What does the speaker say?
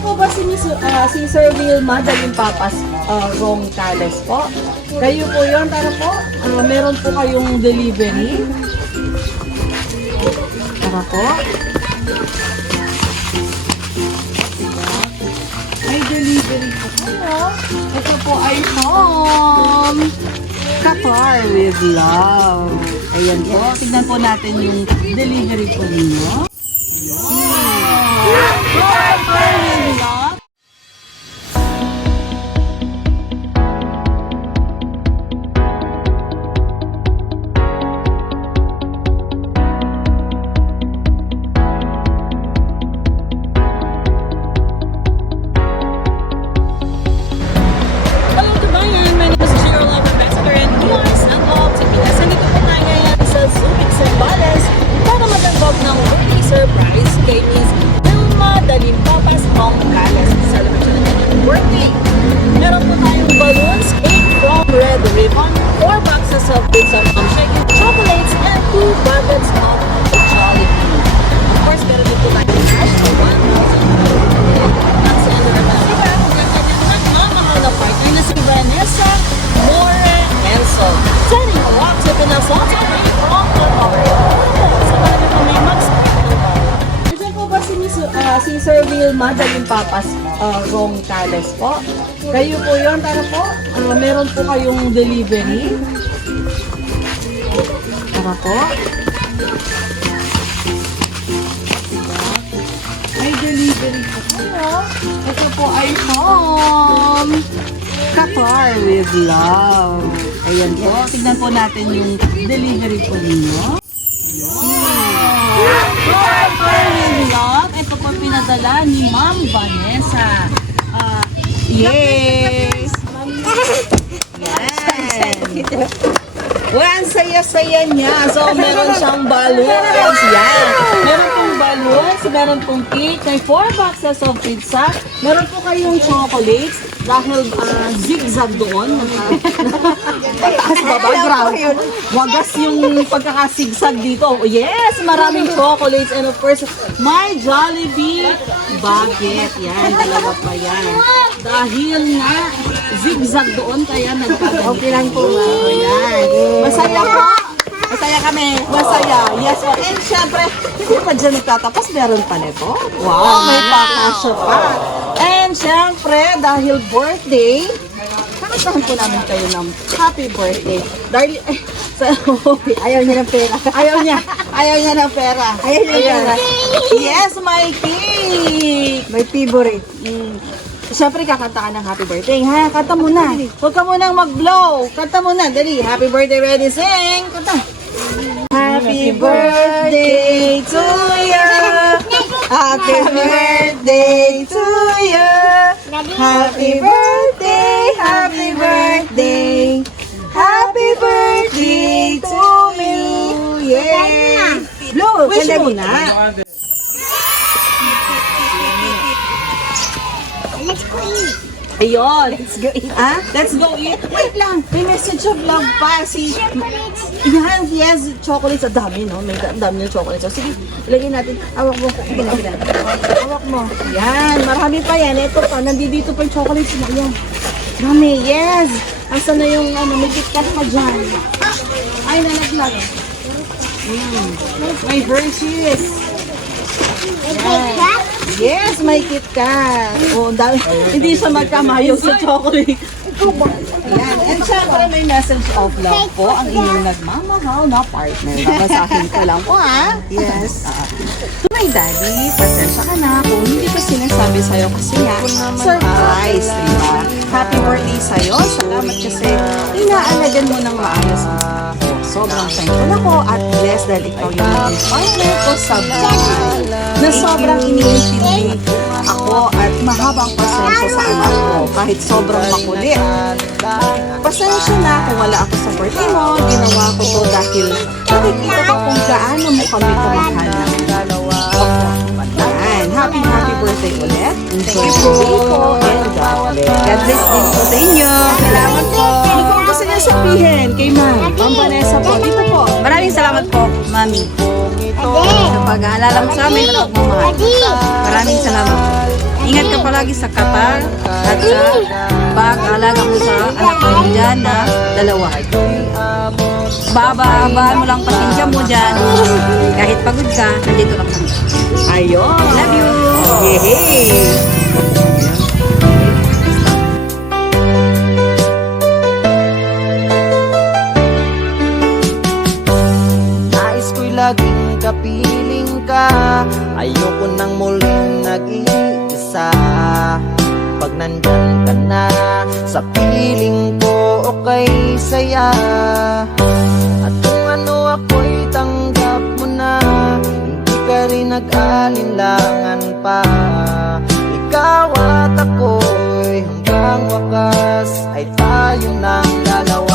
Nandiyan po ba si Sir Vilma Daling Papas Roncales po? Kayo po yun, tara po. Meron po kayong delivery. Tara po. May delivery po kayo. Ito po ay from Qatar with Love. Ayan po. Tignan po natin yung delivery po ninyo. Qatar with Love. Surprise kay Miss Vilma Daling Papas Roncales. Celebration ng kanyang birthday. Meron po tayong balloons, cake from Red Ribbon, 4 boxes of bits of shaking chocolates, and 2 buckets of Jollibee. Of course, meron din po tayong cash for 1,000. At sa end naman sila, ang kanyang nagmamahal na partner na si Vanessa More Enzo. Sending a lot to Pinasota from Qatar. Sa talaga po may max Si Sir Vilma Daling Papas Roncales po. Kayo po yun, tara po. Meron po kayong delivery. Tara po. May delivery po kayo. Ito po ay from Qatar with Love. Ayan po. Tignan po natin yung delivery po ninyo. Qatar with Love. Ito po pinadala ni Ma'am Vanessa. Yes! Yan! Well, saya-saya niya. So, meron siyang balloons. Yan. Meron pong balloons, meron pong cake, may 4 boxes of pizza, meron po kayong chocolates, dahil zigzag doon. Pataas baba, grabe. Wagas yung pagkakasigsag dito. Yes, maraming chocolates and of course, my Jollibee bucket. Yan, dalawa pa yan. Dahil nga, zigzag doon, kaya nagkagalit. Okay lang po. Yan. Masaya po. Masaya kami. Masaya. Yes po. And syempre, hindi pa dyan nagtatapos, meron pa nito. Wow, may pakasya pa. And syempre, dahil birthday, kakatahan po namin kayo ng happy birthday. Dahil, ayaw niya ng pera. Ayaw niya. Ayaw niya ng pera. Ayaw niya ng pera. Yes, my cake. My favorite. Siyempre, kakanta ka ng happy birthday, ha? Kanta mo na. Huwag ka munang mag-blow. Kanta mo na. Dali. Happy birthday, ready, sing. Kanta. Happy birthday to you. Happy birthday to you. Happy birthday, happy birthday. Happy birthday to me. Yay! Blow. Wish mo na. Let's go eat. Ayun. Let's go eat. Ah? Let's go eat. Wait lang. May message of love pa. Yan, yes, chocolates. Ang dami, no? May dami ng chocolates. So, sige, ilagay natin. Hawak mo. Hawak mo. Yan, marami pa yan. Ito pa, nandito pa yung chocolates na yan. Dami, yes. Asa na yung, may KitKat pa dyan. Ay, nalaglag. May Hershey's. Yan. Yes, may KitKat. Oh, hindi siya magkamayo sa chocolate. Yan. And syempre may message of love po ang inyong nagmamahal na partner. Babasahin ko lang po, ha? Yes. To my daddy, pasensya ka na kung hindi ko sinasabi sa'yo kasi nga, surprise, diba? Happy birthday sa'yo. Salamat kasi inaalagan mo ng maayos. Sobrang thankful ako at blessed dahil ikaw yung naging partner ko sa buhay na sobrang iniintindi ako at mahabang pasensya sa anak ko kahit sobrang makulit. Pasensya na kung wala ako sa birthday mo, ginawa ko to dahil nakikita ko kung gaano mo kami kumakalan. Happy birthday ulit. Enjoy your day po and God bless. God bless din po sa inyo. Salamat po. Kung gusto niyo sasabihin kay Ma'am? Ma'am Vanessa po, dito po. Maraming salamat po, Mami. Sa pag-aalala mo sa amin at pagmamahal. Maraming salamat po. Ingat ka palagi sa Qatar at sa pag-aalaga mo sa anak mo dyan na dalawa. Babaan mo lang pasensya mo dyan. Kahit pagod ka, nandito lang kami. Ayun. Love you! Yehey! Nais ko'y laging kapiling ka. Ayoko nang muling nag-iisa. Pag nandyan ka na sa piling ko, okay saya. At kung ano ako'y tanggap mo na, hindi ka rin nag-alinlangan pa. Ikaw at ako'y hanggang wakas ay tayo ng dalawa.